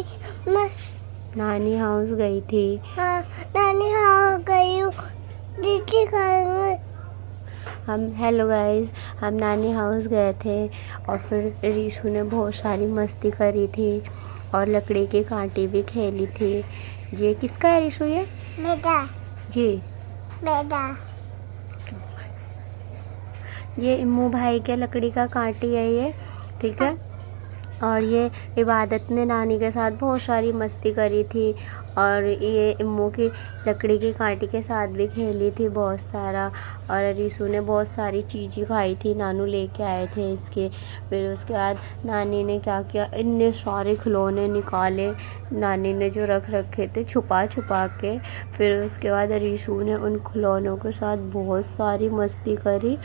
Guys, मैं नानी house गई थी। हाँ नानी हाउस गई हूँ। दीदी खाएंगे। हेलो गाइस, हम नानी हाउस गए थे और फिर रीशु ने बहुत सारी मस्ती करी थी और लकड़ी के कांटे भी खेली थी। ये किसका है रीशु? ये बेटा ये बेटा ये इम्मू भाई के लकड़ी का कांटी है ये, ठीक है। और ये इबादत ने नानी के साथ बहुत सारी मस्ती करी थी और ये इम्मू की लकड़ी की कांटी के साथ भी खेली थी बहुत सारा। और रीशु ने बहुत सारी चीज़ें खाई थी, नानू लेके आए थे इसके। फिर उसके बाद नानी ने क्या किया, इतने सारे खिलौने निकाले नानी ने जो रख रखे थे छुपा छुपा के। फिर उसके बाद रीशु ने उन खिलौनों के साथ बहुत सारी मस्ती करी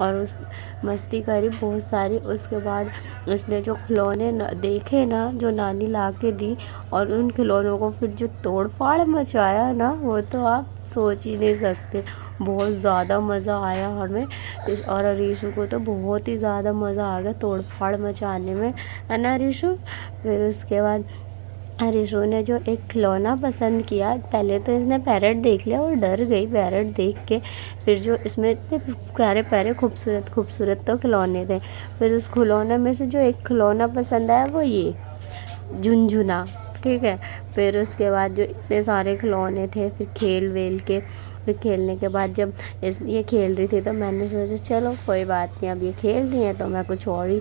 और उस मस्ती करी बहुत सारी। उसके बाद उसने जो खिलौने देखे ना जो नानी ला के दी और उन खिलौनों को फिर जो तोड़ फाड़ मचाया ना, वो तो आप सोच ही नहीं सकते। बहुत ज़्यादा मज़ा आया हमें और रीशु को तो बहुत ही ज़्यादा मज़ा आ गया तोड़ फाड़ मचाने में, है ना रीशु। फिर उसके बाद रीशु ने जो एक खिलौना पसंद किया, पहले तो इसने पैरेट देख लिया और डर गई पैरेट देख के। फिर जो इसमें इतने प्यारे प्यारे खूबसूरत खूबसूरत तो खिलौने थे, फिर उस खिलौने में से जो एक खिलौना पसंद आया वो ये झुनझुना, ठीक है। फिर उसके बाद जो इतने सारे खिलौने थे फिर खेल वेल के, फिर खेलने के बाद जब ये खेल रही थी तो मैंने सोचा चलो कोई बात नहीं, अब ये खेल रही है तो मैं कुछ और ही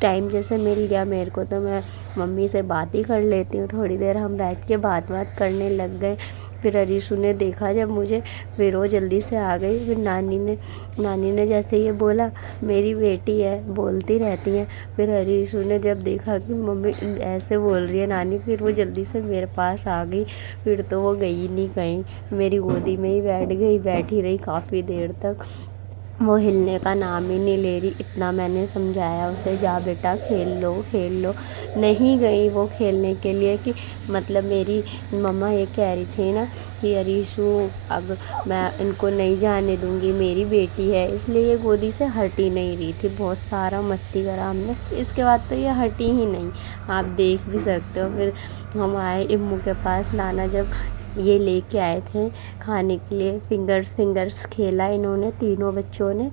टाइम जैसे मिल गया मेरे को तो मैं मम्मी से बात ही कर लेती हूँ। थोड़ी देर हम बैठ के बात करने लग गए। फिर रीशु ने देखा जब मुझे, फिर वो जल्दी से आ गई। फिर नानी ने जैसे ये बोला मेरी बेटी है, बोलती रहती हैं। फिर रीशु ने जब देखा कि मम्मी ऐसे बोल रही है नानी, फिर वो जल्दी से मेरे पास आ गई। फिर तो वो गई नहीं कहीं, मेरी गोदी में ही बैठी रही काफ़ी देर तक। वो हिलने का नाम ही नहीं ले रही। इतना मैंने समझाया उसे, जा बेटा खेल लो, नहीं गई वो खेलने के लिए। कि मतलब मेरी मम्मा ये कह रही थी ना कि रीशु अब मैं इनको नहीं जाने दूंगी, मेरी बेटी है, इसलिए ये गोदी से हट ही नहीं रही थी। बहुत सारा मस्ती करा हमने, इसके बाद तो ये हटी ही नहीं, आप देख भी सकते हो। फिर हम आए इम्मू के पास, नाना जब ये लेके आए थे खाने के लिए, फिंगर्स खेला इन्होंने तीनों बच्चों ने।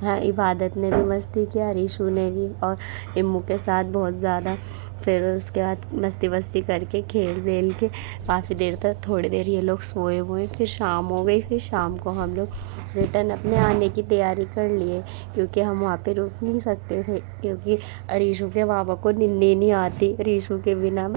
हाँ, इबादत ने भी मस्ती किया, रीशु ने भी और इम्मू के साथ बहुत ज़्यादा। फिर उसके बाद मस्ती करके खेल वेल के काफ़ी देर तक, थोड़ी देर ये लोग सोए हुए। फिर शाम हो गई, फिर शाम को हम लोग रिटर्न अपने आने की तैयारी कर लिए क्योंकि हम वहाँ पे रुक नहीं सकते थे, क्योंकि रीशु के बाबा को नींद नहीं आती रीशु के बिना।